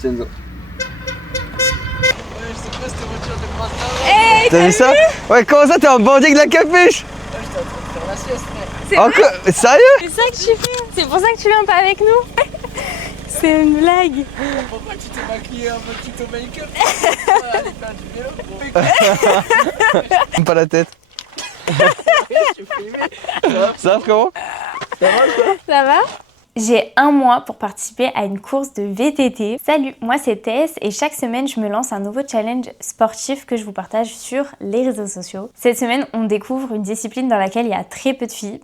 Senzo. Hey, t'as vu ça? Ouais, comment ça, t'es en bandit avec la capuche? C'est encore... Sérieux? C'est ça que tu fais? C'est pour ça que tu viens pas avec nous? C'est une blague. Pourquoi tu t'es maquillé en mode tuto make-up? Aller faire du vélo. Pas la tête. Ça va frérot? Ça va? J'ai un mois pour participer à une course de VTT. Salut, moi c'est Tess et chaque semaine je me lance un nouveau challenge sportif que je vous partage sur les réseaux sociaux. Cette semaine on découvre une discipline dans laquelle il y a très peu de filles,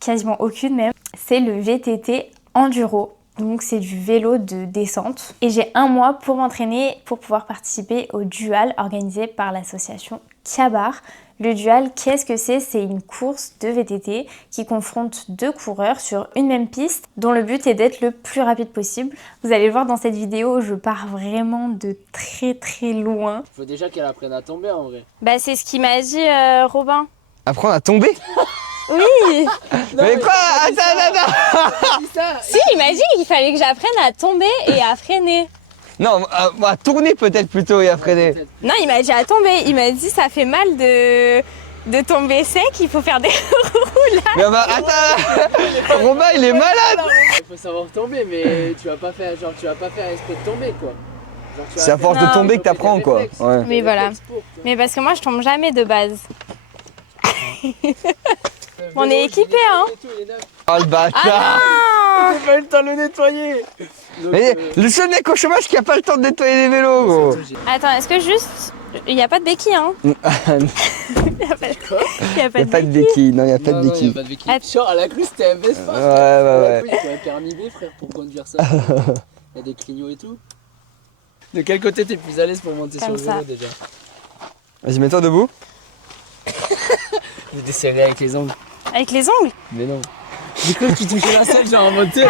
quasiment aucune même. C'est le VTT enduro. Donc c'est du vélo de descente. Et j'ai un mois pour m'entraîner pour pouvoir participer au dual organisé par l'association Kabar. Le dual, qu'est-ce que c'est? C'est une course de VTT qui confronte deux coureurs sur une même piste dont le but est d'être le plus rapide possible. Vous allez le voir dans cette vidéo, je pars vraiment de très loin. Faut déjà qu'elle apprenne à tomber en vrai. Bah c'est ce qu'il m'a dit Robin. Apprendre à tomber? Oui. Mais quoi? Attends. Si, il m'a dit qu'il fallait que j'apprenne à tomber et à freiner. Non, à tourner peut-être plutôt et à freiner. Non, il m'a dit à tomber. Il m'a dit ça fait mal de tomber sec, il faut faire des roulades. Mais attends, Robin il est malade. Il faut savoir tomber, mais tu vas pas faire exprès de tomber quoi. C'est à force de tomber que t'apprends quoi. Ouais. Mais voilà. Mais parce que moi je tombe jamais de base. On est équipés hein. Oh le bâtard. J'ai pas eu le temps de le nettoyer. Donc, Mais le seul mec au chômage qui a pas le temps de nettoyer les vélos gros. Attends, est-ce que juste... Il n'y a pas de béquille hein? Il n'y a pas de béquille, non il y a pas de il y a béquille. pas de béquille. Genre à la crue c'était un Vespa. Ouais. Il faut un permis B frère pour conduire ça. Il y a des clignots et tout. De quel côté t'es plus à l'aise pour monter Comme sur le vélo ça. déjà? Vas-y mets-toi debout. Je vais desserrer avec les ongles. Avec les ongles? Mais non. Du coup tu touchais la selle genre en mode tu J'ai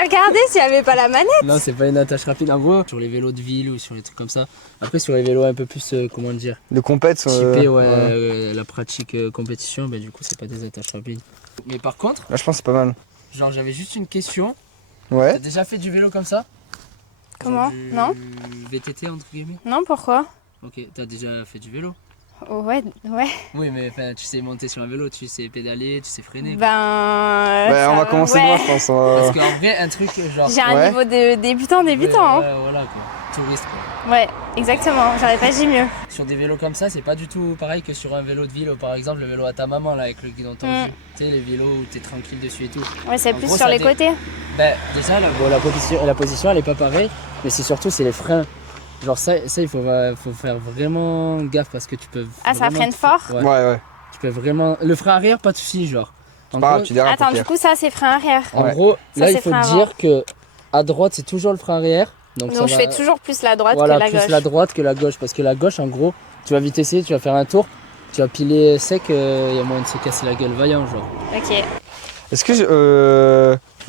regardé s'il n'y avait pas la manette. Non, c'est pas une attache rapide. En gros, sur les vélos de ville ou sur les trucs comme ça. Après, sur les vélos un peu plus, comment dire, De compète. typés, la pratique compétition, bah du coup, c'est pas des attaches rapides. Mais par contre, Là je pense que c'est pas mal. genre, j'avais juste une question. Ouais. T'as déjà fait du vélo comme ça? Comment? Genre du Non? VTT entre guillemets? Non, pourquoi? Ok, t'as déjà fait du vélo? Ouais. Oui, mais enfin, tu sais monter sur un vélo, tu sais pédaler, tu sais freiner. Ben... Ouais, on va commencer de moi je pense. Parce qu'en vrai, un truc genre. J'ai un niveau de débutant Ouais, hein. ouais, voilà quoi. Touriste quoi. Ouais, exactement. J'aurais pas dit mieux. Sur des vélos comme ça, c'est pas du tout pareil que sur un vélo de ville, par exemple le vélo à ta maman là avec le guidon tendu. Tu sais, les vélos où t'es tranquille dessus et tout. Ouais, c'est En plus gros, sur ça les côtés. Ben déjà la position elle est pas pareille, mais c'est surtout c'est les freins. Genre ça il faut faire vraiment gaffe parce que tu peux. Ah, ça vraiment freine fort? Ouais. Tu peux vraiment. Le frein arrière, pas de soucis, genre. En Pas grave, gros, tu dérapes. Attends, du coup, ça, c'est frein arrière. en Ouais. gros, Ça, là c'est il faut frein dire avant. que à droite c'est toujours le frein arrière. Donc Donc, je fais toujours plus la droite voilà, que la plus gauche. la droite que la gauche. Parce que la gauche, en gros, tu vas vite essayer, tu vas faire un tour, tu vas piler sec, il y a moyen de se casser la gueule vaillant, genre. Ok. Est-ce que je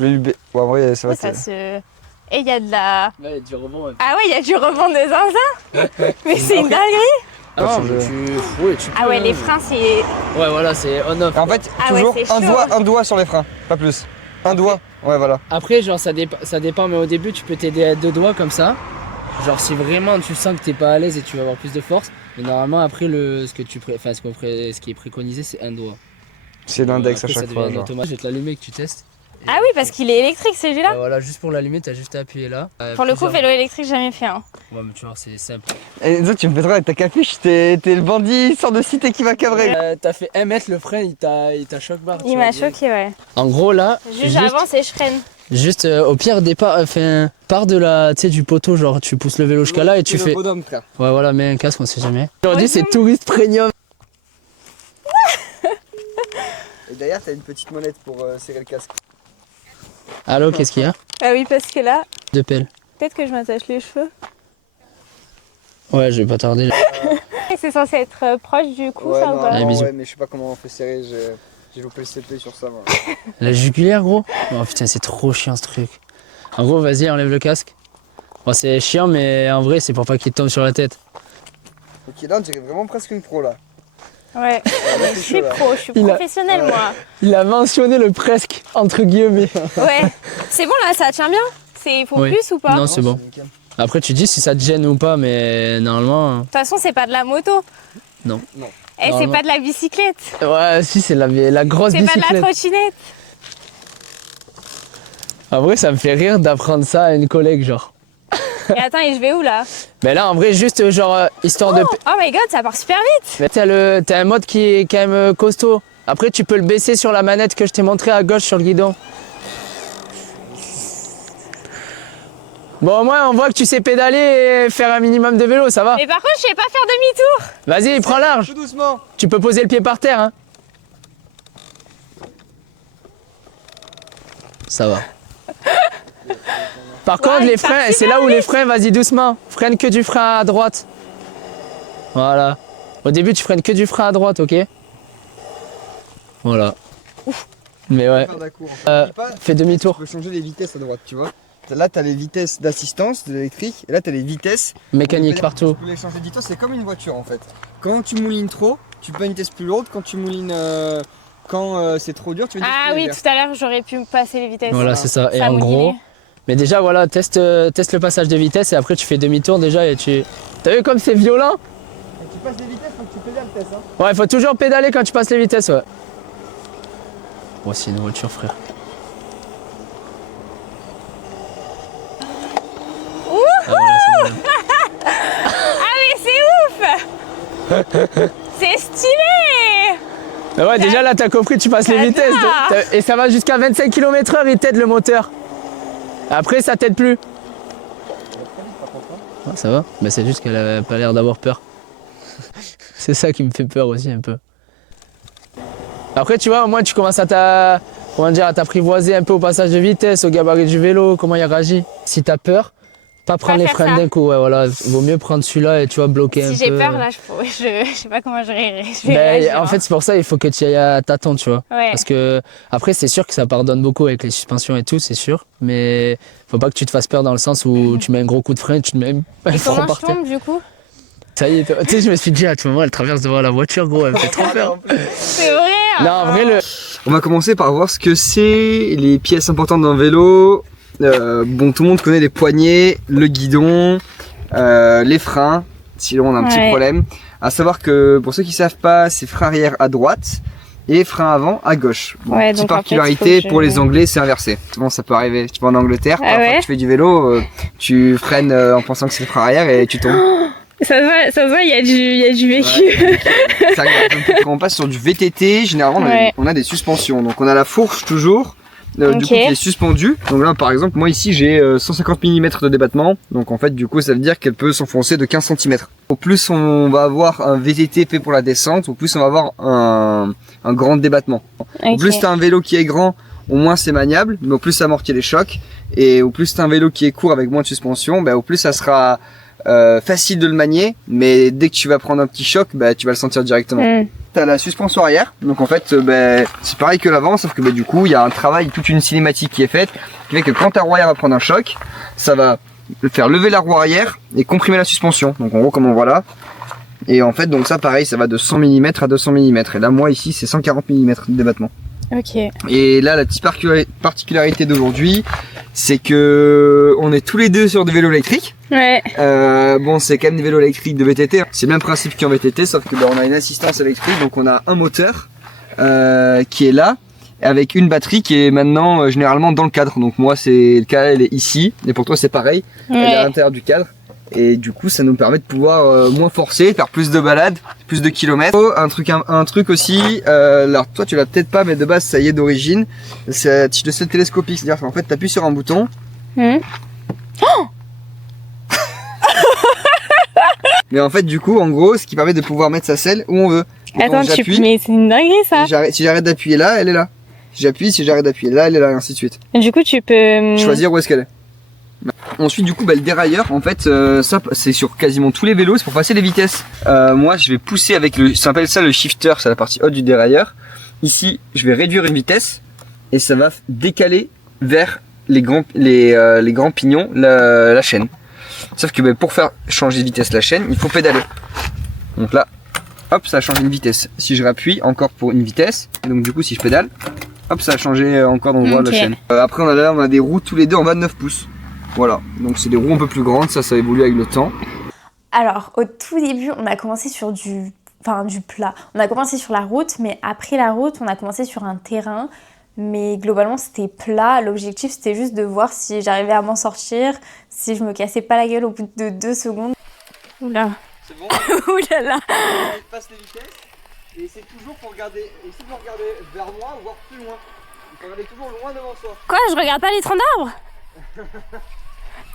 vais lui... Ouais, en vrai ça va Ça se... Et il y a de la... Ouais, du rebond. Ouais. Ah ouais, il y a du rebond de zinzin. Mais c'est une dinguerie. Ah non, je- tu Ah ouais, les freins, c'est... Ouais, voilà, c'est on-off. En fait, Ah ouais, toujours c'est chaud. un doigt sur les freins, pas plus. Un doigt, ouais voilà. Après, genre, ça dépend, mais au début, tu peux t'aider à deux doigts comme ça. Genre, si vraiment tu sens que t'es pas à l'aise et tu vas avoir plus de force. Mais normalement, après, ce qui est préconisé, c'est un doigt. C'est l'index à Après, ça chaque devient fois. un Genre. automatique. Je vais te l'allumer que tu testes. Ah oui, parce qu'il est électrique celui-là. Voilà, juste pour l'allumer, t'as juste à appuyer là. Pour le coup, vélo électrique, j'ai jamais fait. Hein. Ouais, mais tu vois, c'est simple. Et toi, tu me fais trop avec ta capuche, t'es le bandit sort de cité qui va cabrer. T'as fait 1 mètre, le frein, il t'a choqué barre. Il m'a choqué, ouais. En gros, là. Juste j'avance et je freine. Juste au pire, part de la, tu sais, du poteau, genre tu pousses le vélo jusqu'à là et tu fais. Bonhomme, frère. Ouais, voilà, mets un casque, on sait jamais. Aujourd'hui, c'est touriste premium. Et d'ailleurs, t'as une petite monette pour serrer le casque. Allô, qu'est-ce qu'il y a? Ah oui, parce que là, De pelle. peut-être que je m'attache les cheveux. Ouais, je vais pas tarder. C'est censé être proche du cou, Ouais, ça ou pas? Allez, bisous. ouais, mais je sais pas comment on fait serrer, j'ai loupé le CP sur ça. Moi. La jugulaire, gros? Oh putain, c'est trop chiant ce truc. En gros, vas-y, enlève le casque. Bon, c'est chiant, mais en vrai, c'est pour pas qu'il te tombe sur la tête. Ok, là, on dirait vraiment presque une pro là. Ouais, je suis pro, je suis Il a- professionnelle moi. Il a mentionné le presque, entre guillemets. Ouais. C'est bon là, ça tient bien? Il faut Oui. plus ou pas? Non, c'est bon. nickel. Après, tu dis si ça te gêne ou pas, mais normalement. De toute façon, c'est pas de la moto. Non. Non. Et c'est Normalement. pas de la bicyclette. Ouais, si, c'est la grosse C'est pas de la bicyclette. trottinette. En vrai, ça me fait rire d'apprendre ça à une collègue, genre. Et attends, et je vais où là? Mais là, en vrai, juste genre, histoire de. Oh my god, ça part super vite. Mais t'as un mode qui est quand même costaud. Après, tu peux le baisser sur la manette que je t'ai montré à gauche sur le guidon. Bon, au moins, on voit que tu sais pédaler et faire un minimum de vélo, ça va? Mais par contre, je sais pas faire demi-tour. Vas-y, prends large. Tout doucement. Tu peux poser le pied par terre, hein. Ça va. Par contre, les il part freins, super c'est là où les freins, vas-y doucement. Freine que du frein à droite. Voilà. Au début, tu freines que du frein à droite, ok? Voilà. Mais ouais. Faire d'accord, en fait. Dis pas, Fais demi-tour. Tu peux changer les vitesses à droite, tu vois. Là, t'as les vitesses d'assistance de l'électrique, et là, t'as les vitesses Mécanique partout. Tu peux les changer de vitesse, c'est comme une voiture en fait. Quand tu moulines trop, tu peux une vitesse plus lourde. Quand tu moulines, quand c'est trop dur, tu veux une vitesse Ah plus oui, légère. tout à l'heure, j'aurais pu passer les vitesses. Voilà, c'est ça. Et Ça en gros, moulinait. mais déjà, voilà, teste le passage de vitesse et après, tu fais demi-tour déjà et tu. T'as vu comme c'est violent? Quand tu passes les vitesses, faut que tu pédales, Tess. Hein. Ouais, faut toujours pédaler quand tu passes les vitesses, ouais. Oh, c'est une voiture, frère. Ah, voilà, c'est bon. Ah mais c'est ouf. C'est stylé. Mais ouais, déjà là, t'as compris, tu passes les J'adore. vitesses. Et ça va jusqu'à 25 km/h, il t'aide le moteur. Après, ça t'aide plus. Ah, ça va, mais c'est juste qu'elle avait pas l'air d'avoir peur. C'est ça qui me fait peur aussi un peu. Après, tu vois, au moins tu commences à t'apprivoiser un peu au passage de vitesse, au gabarit du vélo, comment il réagit. Si t'as peur, pas prendre les faire freins ça. d'un coup, ouais, voilà. Vaut mieux prendre celui-là et tu vois, bloquer un peu. Si j'ai peur là, je sais pas comment je vais Ben, réagir. en fait, c'est pour ça il faut que tu ailles à tâtons, tu vois. Ouais. Parce que, après, c'est sûr que ça pardonne beaucoup avec les suspensions et tout, c'est sûr. Mais faut pas que tu te fasses peur dans le sens où tu mets un gros coup de frein et tu te mets un Et front comment par je terre. tombe du coup? Ça y est, tu sais, je me suis dit, à tout moment, elle traverse devant la voiture, gros, elle me fait trop peur. C'est vrai. Non, en vrai, le. On va commencer par voir ce que c'est les pièces importantes d'un vélo. Bon, tout le monde connaît les poignées, le guidon, les freins. Sinon, on a un petit Ouais. problème. À savoir que pour ceux qui savent pas, c'est frein arrière à droite et frein avant à gauche. Bon, Ouais, petite donc, en fait, particularité, faut que je- pour les Anglais, c'est inversé. Bon, ça peut arriver. Tu vas en Angleterre, Ah parfois ouais tu fais du vélo, tu freines en pensant que c'est le frein arrière et tu tombes. Ça se voit, il y a du vécu. Ça arrive. Donc, quand on passe sur du VTT, généralement, Ouais. on a des suspensions. Donc, on a la fourche toujours. Du Ok. coup, qui est suspendue. Donc là, par exemple, moi ici, j'ai 150 mm de débattement. Donc en fait, du coup, ça veut dire qu'elle peut s'enfoncer de 15 cm. Au plus on va avoir un VTT fait pour la descente, au plus on va avoir un grand débattement. Au Ok. plus t'as un vélo qui est grand, au moins c'est maniable, mais au plus ça amortit les chocs. Et au plus t'as un vélo qui est court avec moins de suspension, au plus ça sera facile de le manier. Mais dès que tu vas prendre un petit choc, tu vas le sentir directement. T'as la suspension arrière, donc en fait c'est pareil que l'avant, sauf que du coup il y a un travail, toute une cinématique qui est faite, qui fait que quand ta roue arrière va prendre un choc, ça va faire lever la roue arrière et comprimer la suspension. Donc en gros comme on voit là. Et en fait donc ça pareil, ça va de 100 mm à 200 mm. Et là moi ici c'est 140 mm de débattement. Ok. Et là la petite particularité d'aujourd'hui, c'est que on est tous les deux sur des vélos électriques. Ouais. Bon, c'est quand même des vélos électriques de VTT. C'est le même principe qu'en VTT, sauf que on a une assistance électrique, donc on a un moteur qui est là avec une batterie qui est maintenant généralement dans le cadre. Donc moi c'est le cas, elle est ici, et pour toi c'est pareil, elle est à l'intérieur du cadre. Et du coup ça nous permet de pouvoir moins forcer, faire plus de balades, plus de kilomètres. Un truc aussi, alors toi tu l'as peut-être pas mais de base ça y est d'origine, c'est le seul télescopique, c'est-à-dire qu'en fait tu appuies sur un bouton. Mais en fait du coup en gros ce qui permet de pouvoir mettre sa selle où on veut. Donc, attends, mais c'est une dinguerie ça. Si j'arrête d'appuyer là, elle est là. Si j'appuie, si j'arrête d'appuyer là, elle est là, et ainsi de suite. Du coup tu peux Choisir où est-ce qu'elle est. Ensuite du coup le dérailleur en fait ça c'est sur quasiment tous les vélos, c'est pour passer les vitesses. Moi je vais pousser avec ça s'appelle ça le shifter, c'est la partie haute du dérailleur. Ici je vais réduire une vitesse et ça va décaler vers les grands pignons la chaîne. Sauf que pour faire changer de vitesse la chaîne il faut pédaler. Donc là hop ça a changé une vitesse. Si je rappuie encore pour une vitesse, et donc du coup si je pédale, hop ça a changé encore d'endroit la chaîne. Après on a des roues tous les deux en 29 pouces. Voilà, donc c'est des roues un peu plus grandes, ça évolue avec le temps. Alors au tout début on a commencé sur du plat. On a commencé sur la route, mais après la route on a commencé sur un terrain. Mais globalement c'était plat, l'objectif c'était juste de voir si j'arrivais à m'en sortir, si je me cassais pas la gueule au bout de 2 secondes. Oula. C'est bon. Oulala. On passe les vitesses et c'est toujours pour regarder, vers moi, voire plus loin. Il faut regarder toujours loin devant soi. Quoi, je regarde pas les troncs d'arbres?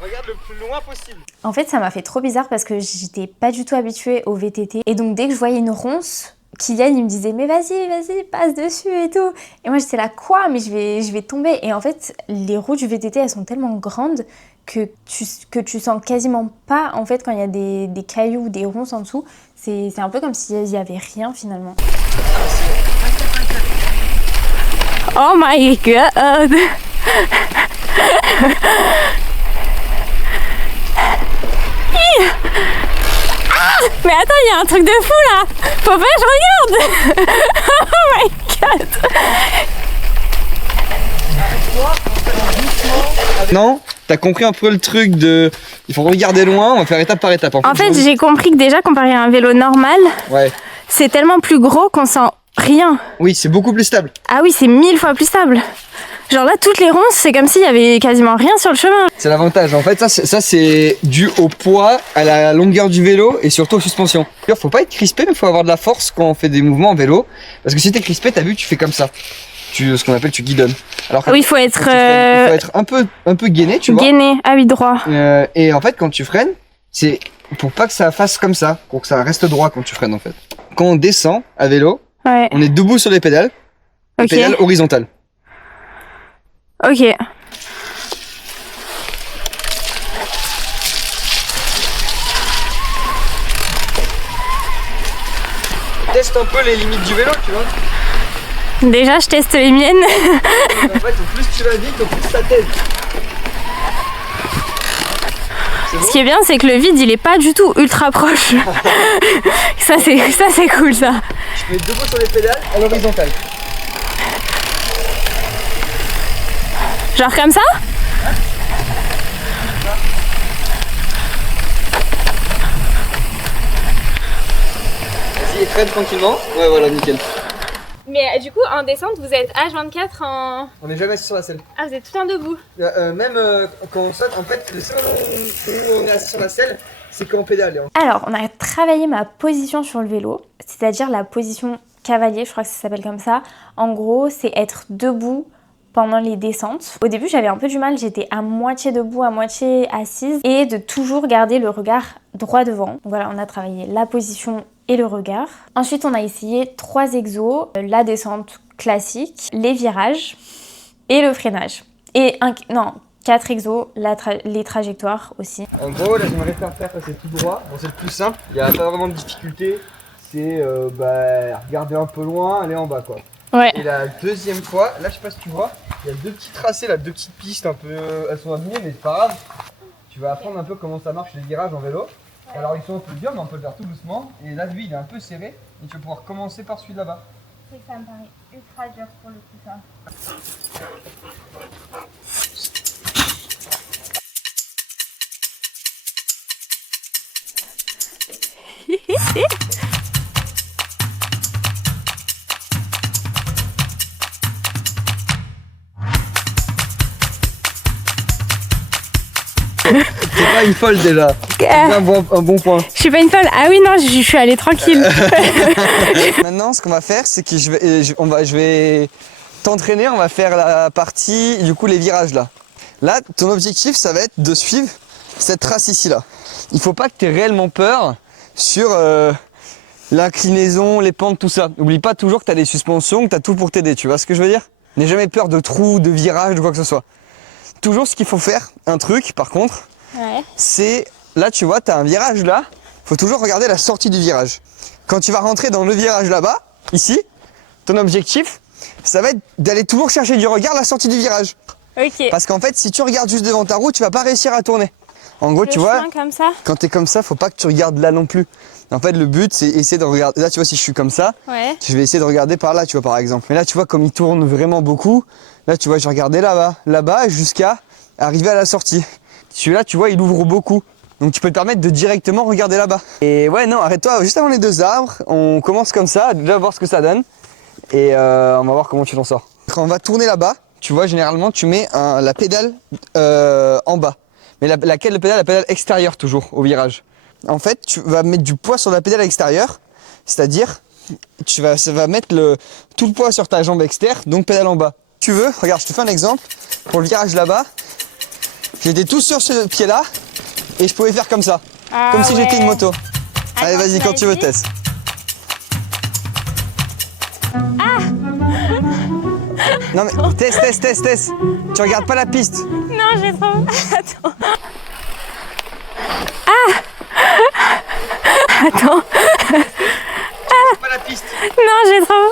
Regarde le plus loin possible. En fait ça m'a fait trop bizarre parce que j'étais pas du tout habituée au VTT. Et donc dès que je voyais une ronce, Kylian il me disait mais vas-y passe dessus et tout. Et moi j'étais là quoi, mais je vais tomber. Et en fait les roues du VTT elles sont tellement grandes que tu sens quasiment pas en fait quand il y a des cailloux ou des ronces en dessous. C'est un peu comme s'il y avait rien finalement. Oh my god. Mais attends, il y a un truc de fou là. Faut pas que je regarde. Oh my god. Non, t'as compris un peu le truc de... Il faut regarder loin, on va faire étape par étape. En fait j'ai compris que déjà comparé à un vélo normal, c'est tellement plus gros qu'on sent rien. Oui, c'est beaucoup plus stable. Ah oui, c'est 1000 fois plus stable. Genre là, toutes les ronces, c'est comme s'il y avait quasiment rien sur le chemin. C'est l'avantage. En fait, ça c'est dû au poids, à la longueur du vélo et surtout aux suspensions. Faut pas être crispé, mais faut avoir de la force quand on fait des mouvements en vélo. Parce que si t'es crispé, t'as vu, tu fais comme ça. Ce qu'on appelle, tu guidonnes. Alors oui, il faut être un peu gainé, tu vois. Gainé, ah oui, droit. Et en fait, quand tu freines, c'est pour pas que ça fasse comme ça, pour que ça reste droit quand tu freines en fait. Quand on descend à vélo, on est debout sur les pédales, pédales horizontales. Ok. Teste un peu les limites du vélo, tu vois. Déjà, je teste les miennes. En fait, au plus tu vas vite, au plus ça t'aide. Ce qui est bien, c'est que le vide, il est pas du tout ultra proche. ça, c'est cool, ça. Je mets debout sur les pédales à l'horizontale. Genre comme ça? Vas-y, freine tranquillement. Ouais, voilà, nickel. Mais du coup, en descente, vous êtes H24 en... On n'est jamais assis sur la selle. Ah, vous êtes tout le temps debout. Même quand on saute, en fait, le seul où on est assis sur la selle, c'est quand on pédale. Alors, on a travaillé ma position sur le vélo, c'est-à-dire la position cavalier, je crois que ça s'appelle comme ça. En gros, c'est être debout pendant les descentes. Au début, j'avais un peu du mal, j'étais à moitié debout, à moitié assise, et de toujours garder le regard droit devant. Donc voilà, on a travaillé la position et le regard. Ensuite, on a essayé 3 exos, la descente classique, les virages et le freinage. Et 4 exos, les trajectoires aussi. En gros, là, j'aimerais faire passer tout droit. Bon, c'est le plus simple, il n'y a pas vraiment de difficulté. C'est regarder un peu loin, aller en bas, quoi. Ouais. Et la deuxième fois, là je sais pas si tu vois, il y a 2 petits tracés là, 2 petites pistes un peu, elles sont abîmées mais c'est pas grave. Tu vas apprendre un peu comment ça marche les virages en vélo. Alors ils sont un peu durs mais on peut le faire tout doucement. Et là lui il est un peu serré et tu vas pouvoir commencer par celui de là-bas. C'est que ça me paraît ultra dur pour le coup ça. pas une folle déjà. C'est un bon point. Je suis pas une folle. Ah oui, non, je suis allée tranquille. Maintenant, ce qu'on va faire, c'est que je vais t'entraîner. On va faire la partie, du coup, les virages là. Là, ton objectif, ça va être de suivre cette trace ici là. Il faut pas que tu aies réellement peur sur l'inclinaison, les pentes, tout ça. N'oublie pas toujours que tu as des suspensions, que tu as tout pour t'aider. Tu vois ce que je veux dire? N'aie jamais peur de trous, de virages, de quoi que ce soit. Toujours ce qu'il faut faire, un truc par contre, c'est, là tu vois, tu as un virage là, il faut toujours regarder la sortie du virage. Quand tu vas rentrer dans le virage là-bas, ici, ton objectif, ça va être d'aller toujours chercher du regard la sortie du virage. Ok. Parce qu'en fait, si tu regardes juste devant ta roue, tu vas pas réussir à tourner. En gros, tu vois, comme ça. quand tu es comme ça, faut pas que tu regardes là non plus. En fait, le but, c'est essayer de regarder. Là, tu vois, si je suis comme ça, je vais essayer de regarder par là, tu vois, par exemple. Mais là, tu vois, comme il tourne vraiment beaucoup, là, tu vois, je regardais là-bas, jusqu'à arriver à la sortie. Celui-là, tu vois, il ouvre beaucoup. Donc, tu peux te permettre de directement regarder là-bas. Et ouais, non, arrête-toi juste avant les 2 arbres. On commence comme ça, déjà voir ce que ça donne. Et on va voir comment tu t'en sors. Quand on va tourner là-bas, tu vois, généralement, tu mets la pédale en bas. Mais laquelle pédale? La pédale extérieure toujours, au virage. En fait, tu vas mettre du poids sur la pédale extérieure, c'est-à-dire, ça va mettre tout le poids sur ta jambe externe, donc pédale en bas. Tu veux, regarde, je te fais un exemple. Pour le virage là-bas, j'étais tout sur ce pied-là, et je pouvais faire comme ça. Comme si j'étais une moto. Allez, vas-y, quand tu veux, Tess. Non mais, Tess. Tu regardes pas la piste. Non, j'ai trop... Attends. Attends. Pas la piste. Non, j'ai trop...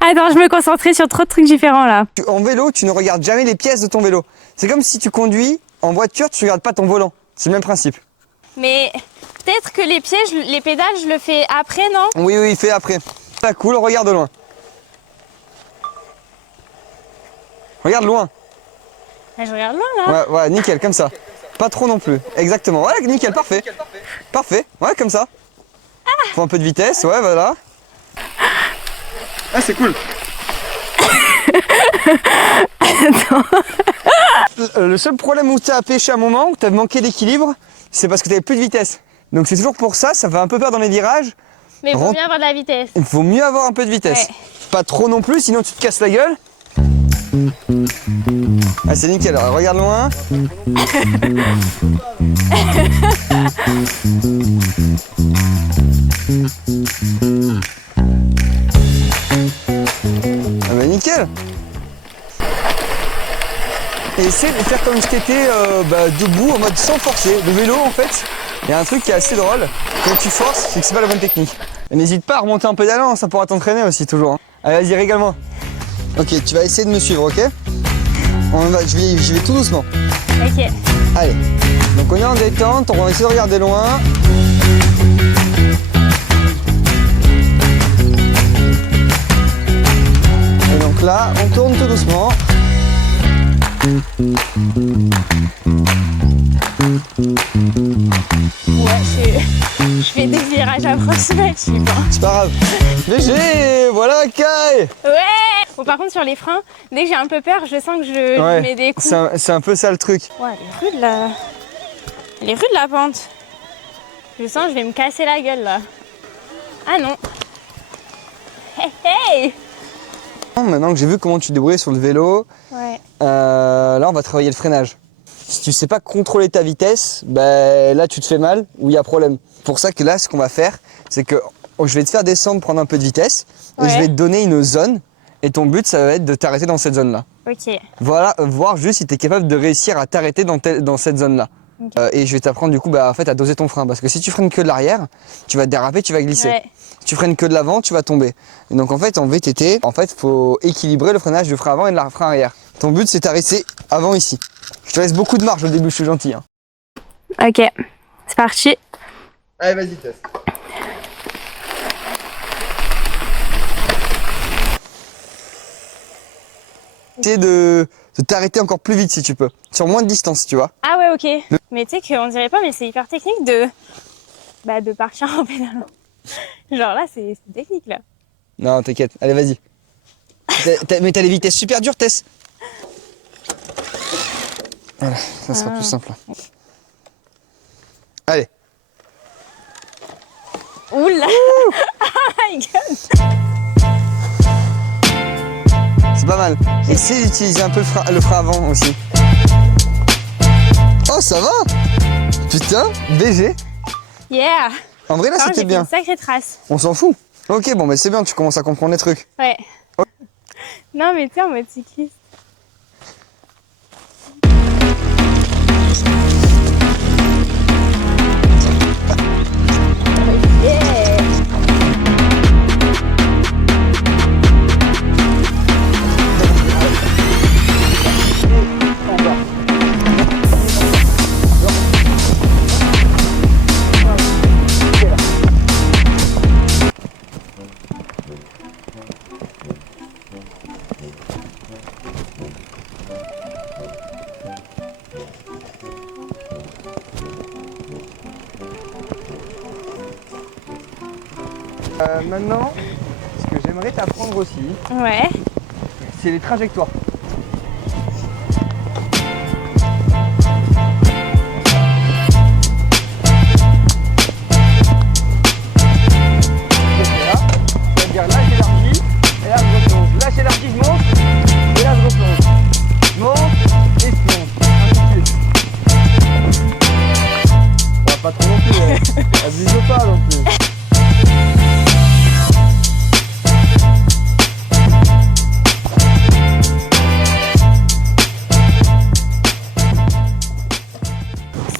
Attends, je me concentrais sur trop de trucs différents là. En vélo, tu ne regardes jamais les pièces de ton vélo. C'est comme si tu conduis en voiture, tu ne regardes pas ton volant. C'est le même principe. Mais peut-être que les pieds, les pédales, je le fais après, non? Oui, fais après. Ça cool, regarde loin. Regarde loin. Je regarde loin là. Ouais, nickel, comme ça. Pas trop non plus. Exactement. Ouais, nickel, parfait. Parfait. Ouais, comme ça. Faut un peu de vitesse, ouais, voilà. Ah, c'est cool. Le seul problème où tu as pêché à un moment, où tu as manqué d'équilibre, c'est parce que tu n'avais plus de vitesse. Donc c'est toujours pour ça, ça fait un peu peur dans les virages. Mais il faut bien avoir de la vitesse. Il faut mieux avoir un peu de vitesse. Ouais. Pas trop non plus, sinon tu te casses la gueule. Ah, c'est nickel, alors regarde loin. Ah bah nickel. Et essaie de faire comme si t'étais debout en mode sans forcer. Le vélo en fait, il y a un truc qui est assez drôle. Quand tu forces, c'est que c'est pas la bonne technique. Et n'hésite pas à remonter un pédalant, ça pourra t'entraîner aussi toujours. Hein. Allez, vas-y, régale-moi. Ok, tu vas essayer de me suivre, ok? J'y vais tout doucement. Ok. Allez. Donc on est en détente, on va essayer de regarder loin. Et donc là, on tourne tout doucement. Ouais, je fais des virages approximatifs. Hein. C'est pas grave. Léger, voilà Kai. Ouais. Bon, par contre, sur les freins, dès que j'ai un peu peur, je sens que je mets des coups. C'est un peu ça le truc. Ouais, elle est rude la pente. Je sens que je vais me casser la gueule là. Ah non. Hey hey. Maintenant que j'ai vu comment tu te débrouillais sur le vélo, là on va travailler le freinage. Si tu sais pas contrôler ta vitesse, là tu te fais mal ou il y a problème. Pour ça que là ce qu'on va faire, c'est que je vais te faire descendre, prendre un peu de vitesse et je vais te donner une zone et ton but ça va être de t'arrêter dans cette zone là. Ok. Voilà, voir juste si tu es capable de réussir à t'arrêter dans cette zone là. Okay. Et je vais t'apprendre du coup en fait, à doser ton frein parce que si tu freines que de l'arrière, tu vas te déraper, tu vas glisser. Ouais. Si tu freines que de l'avant, tu vas tomber. Et donc en fait en VTT, faut équilibrer le freinage du frein avant et de la frein arrière. Ton but c'est t'arrêter avant ici. Je te laisse beaucoup de marge au début, je suis gentil. Hein. Ok, c'est parti. Allez, vas-y, teste. Essaye de t'arrêter encore plus vite si tu peux. Sur moins de distance, tu vois. Ah ouais, ok. Mais tu sais qu'on dirait pas, mais c'est hyper technique de partir en pédalant. Genre là, c'est technique là. Non, t'inquiète. Allez, vas-y. Mais t'as les vitesses super dures, Tess. Voilà, ça sera plus simple. Allez. Oula. Oh my god. C'est pas mal. Essaye d'utiliser un peu le frein avant aussi. Oh, ça va. Putain, BG. Yeah. En vrai, là, Enfin, c'était j'ai bien. fait une sacrée trace. On s'en fout. Ok, bon, mais c'est bien, tu commences à comprendre les trucs. Ouais. Non, mais tu sais, en mode cycliste. Yeah. Maintenant, ce que j'aimerais t'apprendre aussi, Ouais. c'est les trajectoires. C'est-à-dire là j'élargis, et là je replonge. Là j'élargis, je monte, et là je replonge. Je monte, et je plonge. Ainsi de suite. On va pas trop non plus, abuse pas non plus.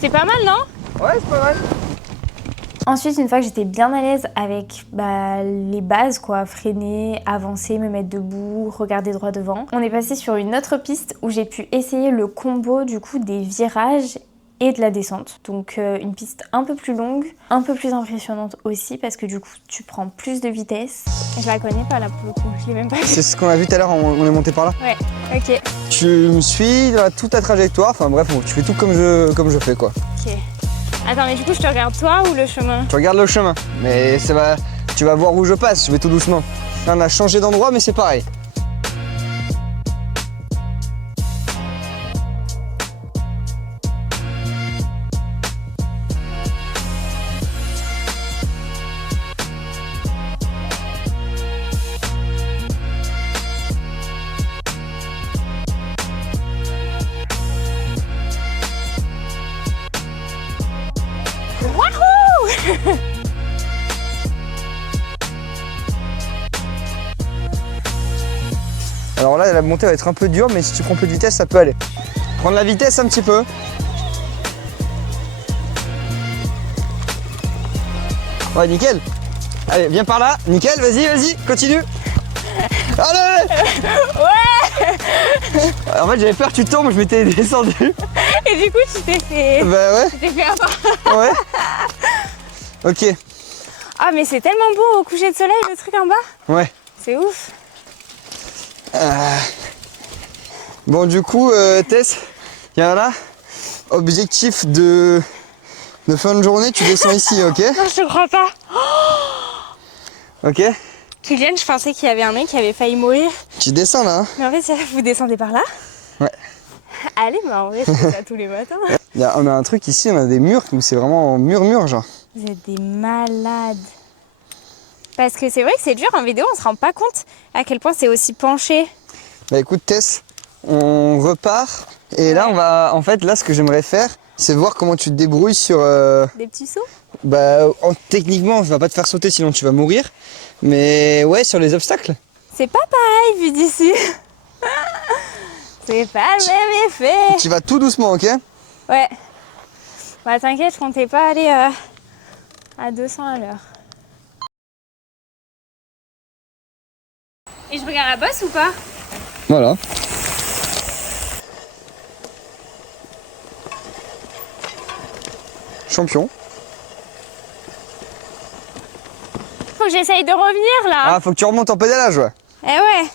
C'était pas mal, non? Ouais, c'est pas mal. Ensuite, une fois que j'étais bien à l'aise avec les bases, quoi, freiner, avancer, me mettre debout, regarder droit devant, on est passé sur une autre piste où j'ai pu essayer le combo du coup des virages et de la descente. Donc une piste un peu plus longue, un peu plus impressionnante aussi parce que du coup tu prends plus de vitesse. Je la connais pas là pour le coup, je l'ai même pas vue. C'est ce qu'on a vu tout à l'heure, on est monté par là. Ouais, ok. Tu me suis dans toute ta trajectoire, enfin bref, tu fais tout comme je fais quoi. Ok. Attends, mais du coup je te regarde toi ou le chemin? Tu regardes le chemin, mais tu vas voir où je passe, je vais tout doucement. Là, on a changé d'endroit, mais c'est pareil. Alors là, la montée va être un peu dure, mais si tu prends un peu de vitesse, ça peut aller. Prendre la vitesse un petit peu. Ouais, nickel. Allez, viens par là. Nickel, vas-y, continue. Allez. Ouais. En fait, j'avais peur que tu tombes, je m'étais descendu. Et du coup tu t'es fait... Bah ouais. Tu t'es fait avoir. Ouais. Ok. Ah mais c'est tellement beau au coucher de soleil le truc en bas. Ouais. C'est ouf. Bon, du coup, Tess, il y a là, objectif de fin de journée, tu descends ici, ok? Non, je te crois pas. Ok? Kylian, je pensais qu'il y avait un mec qui avait failli mourir. Tu descends là, hein? Mais en fait, vous descendez par là? Ouais. Allez, mais en vrai, je fais ça tous les matins. On a un truc ici, on a des murs, où c'est vraiment mur, genre. Vous êtes des malades. Parce que c'est vrai que c'est dur en vidéo, on se rend pas compte à quel point c'est aussi penché. Bah écoute, Tess, on repart, et là, on va, en fait, là, ce que j'aimerais faire, c'est voir comment tu te débrouilles sur... Des petits sauts? Bah, techniquement, ça va pas te faire sauter, sinon tu vas mourir. Mais ouais, sur les obstacles. C'est pas pareil vu d'ici. C'est pas le même effet. Tu vas tout doucement, ok? Ouais. Bah t'inquiète, je comptais pas aller à 200 à l'heure. Et je regarde la bosse ou pas? Voilà. Champion. Faut que j'essaye de revenir là. Ah, faut que tu remontes en pédalage, ouais. Eh ouais.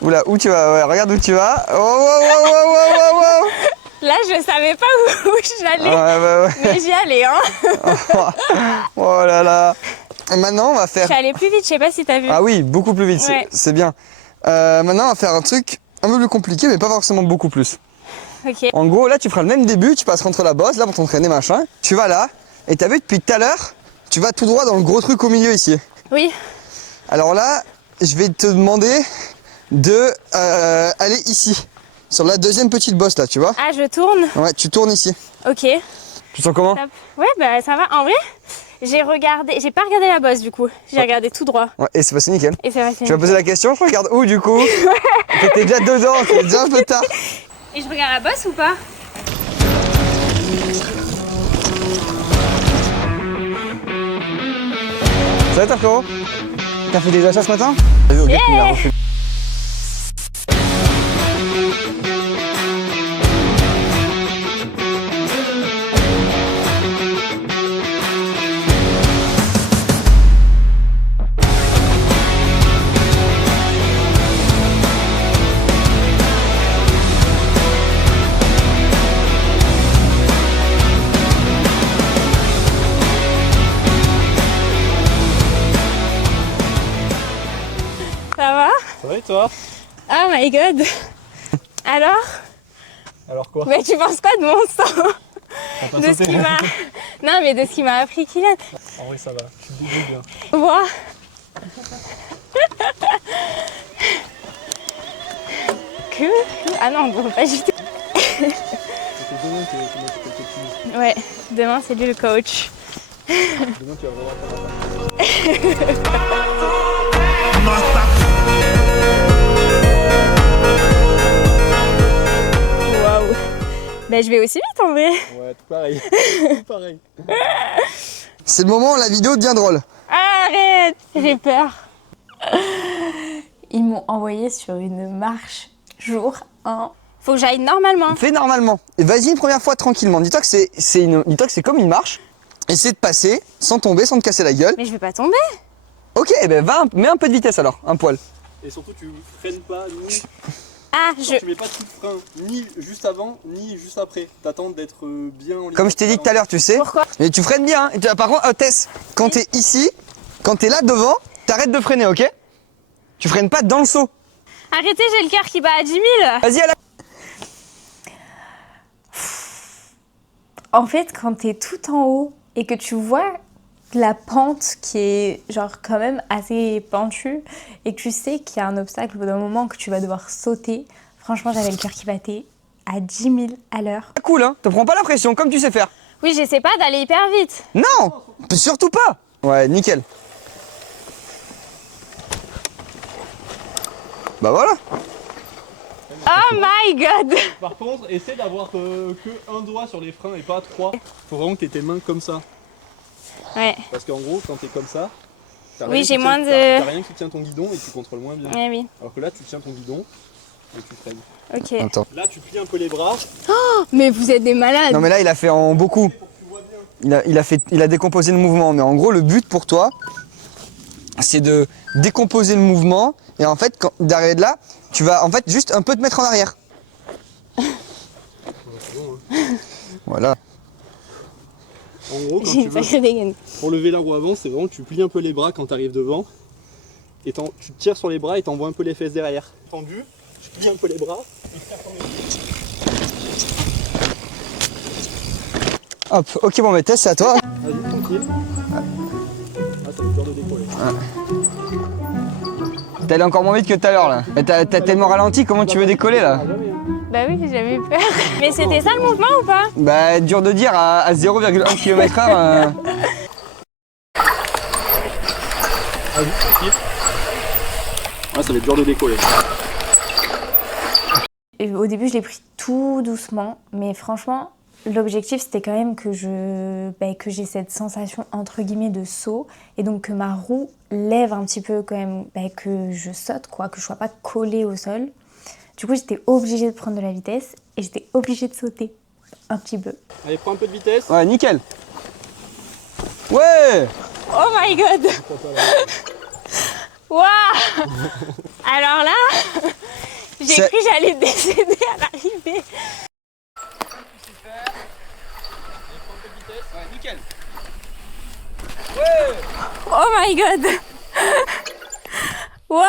Oula, où tu vas? Ouais, regarde où tu vas. Oh, wow. Là, je savais pas où j'allais. Ouais. Mais j'y allais, hein. Oh là là. Maintenant, on va Je faire... suis allée plus vite, je sais pas si t'as vu. Ah oui, beaucoup plus vite, Ouais. c'est bien. Maintenant, on va faire un truc un peu plus compliqué, mais pas forcément beaucoup plus. Ok. En gros, là, tu feras le même début, tu passeras entre la bosse, là, pour t'entraîner, machin. Tu vas là, et t'as vu, depuis tout à l'heure, tu vas tout droit dans le gros truc au milieu, ici. Oui. Alors là, je vais te demander de aller ici, sur la deuxième petite bosse, là, tu vois. Ah, je tourne. Ouais, tu tournes ici. Ok. Tu sens comment? Top. Ouais, bah ça va. En vrai, j'ai pas regardé la bosse du coup. J'ai regardé tout droit. Ouais, et c'est passé nickel. Et ça va Tu vas poser la question, je regarde où, du coup? T'es déjà dedans, c'est déjà un peu tard. Et je regarde la bosse ou pas? Ça va toi, frérot? T'as fait des achats ce matin? T'as vu, Yeah. il a refait. Ça va? Ça va et toi? Oh my god. Alors? Alors quoi? Mais tu penses quoi de mon sang? T'as pas De ce sauté? qu'il m'a... Non mais de ce qu'il m'a appris Kylian. En vrai ça va, tu te débrouilles bien. Vois. Que? Ah non, bon, pas du tout. C'était demain que tu m'as fait quelques petits. Ouais, demain c'est lui le coach. Demain tu vas vraiment faire la Waouh. Bah je vais aussi vite en vrai. Ouais, tout pareil. Tout pareil. C'est le moment où la vidéo devient drôle. Arrête, j'ai peur. Ils m'ont envoyé sur une marche jour 1. Faut que j'aille normalement. Fais normalement. Et vas-y une première fois tranquillement. Dis-toi que c'est comme une marche. Essaie de passer sans tomber, sans te casser la gueule. Mais je vais pas tomber. Ok, eh ben mets un peu de vitesse alors, un poil. Et surtout tu freines pas ni... Ah, Tu mets pas de coup de frein, ni juste avant, ni juste après. T'attends d'être bien en ligne. Comme je t'ai dit tout à l'heure, tu sais. Pourquoi? Mais tu freines bien. Hein. Et par contre, Tess, quand t'es ici, quand t'es là devant, t'arrêtes de freiner, ok? Tu freines pas dans le saut. Arrêtez, j'ai le cœur qui bat à 10 000. Vas-y, à la... En fait, quand t'es tout en haut et que tu vois la pente qui est genre quand même assez pentue et que tu sais qu'il y a un obstacle au bout d'un moment que tu vas devoir sauter, franchement j'avais le cœur qui battait à 10 000 à l'heure. Cool, hein? Te prends pas la pression, comme tu sais faire. Oui, j'essaie pas d'aller hyper vite. Non! Surtout pas! Ouais, nickel. Bah voilà. Oh my god. Par contre, essaie d'avoir que un doigt sur les freins et pas trois. Faut vraiment que t'aies tes mains comme ça. Ouais, Parce qu'en gros, quand t'es comme ça, t'as Oui, rien j'ai qui moins tient- de- t'as rien qui tient ton guidon et tu contrôles moins bien. ouais, oui. Alors que là, tu tiens ton guidon et tu freines. Ok. Attends. Là, tu plies un peu les bras. Mais vous êtes des malades. Non mais là il a fait en beaucoup. Il a décomposé le mouvement. Mais en gros le but pour toi, c'est de décomposer le mouvement et en fait derrière de là, tu vas en fait juste un peu te mettre en arrière. Voilà. En gros, quand J'ai tu une veux, sacrée dégaine. pour lever la roue avant, c'est vraiment que tu plies un peu les bras quand t'arrives devant. Et tu tires sur les bras et t'envoies un peu les fesses derrière. Tendu, tu plies un peu les bras. Hop, ok bon mais Tess c'est à toi. Vas-y, tranquille. Ah, ça fait peur de décoller. T'es allé encore moins vite que tout à l'heure là. T'as tellement ralenti, comment tu veux décoller là? Jamais, hein. Bah oui, j'avais eu peur. Mais c'était ça le mouvement ou pas? Bah dur de dire à 0,1 km/h. Vas-y, tranquille. Ah, ça va être dur de décoller. Et au début, je l'ai pris tout doucement, mais franchement, l'objectif c'était quand même que que j'ai cette sensation entre guillemets de saut et donc que ma roue lève un petit peu quand même, que je saute quoi, que je sois pas collée au sol. Du coup, j'étais obligée de prendre de la vitesse et j'étais obligée de sauter un petit peu. Allez, prends un peu de vitesse. Ouais nickel. Ouais. Oh my god! Waouh! Alors là, j'ai C'est- cru que j'allais décéder à l'arrivée. Ouais nickel. Oh my god. Waouh.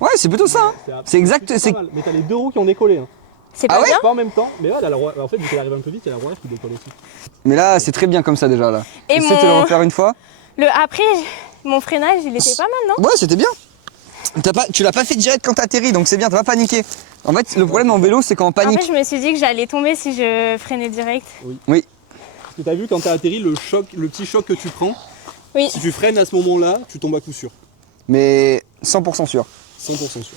Ouais, c'est plutôt ça. Hein. C'est exact. C'est Mais t'as les deux roues qui ont décollé. Hein. C'est Ah pas ouais bien. Pas en même temps, mais ouais, là, en fait, vu qu'elle arrive un peu vite, il y a la roue arrière qui décolle aussi. Mais là, c'est très bien comme ça déjà là. Et Essaie de le mon... refaire une fois. Après, mon freinage, il était pas mal, non? Ouais, c'était bien. Tu l'as pas fait direct quand t'as atterri, donc c'est bien, t'as pas paniqué. En fait, le problème en vélo, c'est quand on En panique. fait, je me suis dit que j'allais tomber si je freinais direct. Oui. Parce que t'as vu quand t'as atterri, le petit choc que tu prends, Oui. si tu freines à ce moment-là, tu tombes à coup sûr. Mais 100% sûr. 100% sûr.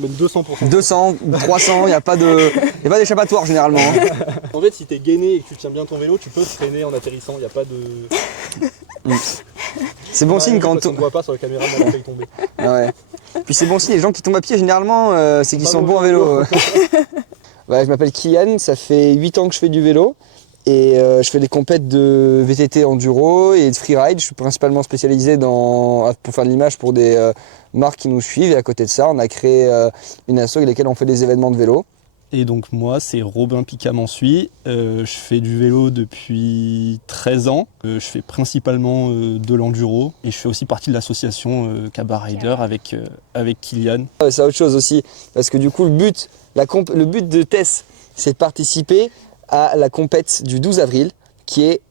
Même 200%. 200, 300, y a pas d'échappatoire généralement. Hein. En fait, si t'es gainé et que tu tiens bien ton vélo, tu peux freiner en atterrissant, y a pas de... C'est bon signe quand on ne voit pas sur la caméra de la tomber. Ah ouais. Puis c'est bon signe, les gens qui tombent à pied généralement, c'est qu'ils sont bons à vélo. Ouais, je m'appelle Kylian, ça fait 8 ans que je fais du vélo. Et je fais des compètes de VTT enduro et de freeride. Je suis principalement spécialisé pour faire de l'image pour des marques qui nous suivent. Et à côté de ça, on a créé une asso avec laquelle on fait des événements de vélo. Et donc moi, c'est Robin Pica-Mansuy. Je fais du vélo depuis 13 ans. Je fais principalement de l'enduro. Et je fais aussi partie de l'association Kaba Rider avec Kylian. C'est autre chose aussi, parce que du coup, le but de Tess, c'est de participer à la compète du 12 avril, qui est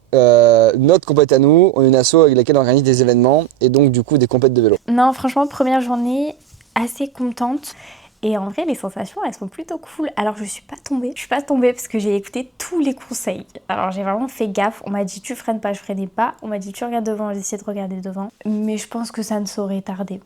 notre compète à nous. On est une asso avec laquelle on organise des événements et donc du coup des compètes de vélo. Non, franchement, première journée, assez contente. Et en vrai, les sensations, elles sont plutôt cool. Alors, je suis pas tombée. Je suis pas tombée parce que j'ai écouté tous les conseils. Alors, j'ai vraiment fait gaffe. On m'a dit, tu freines pas, je freinais pas. On m'a dit, tu regardes devant, j'ai essayé de regarder devant. Mais je pense que ça ne saurait tarder.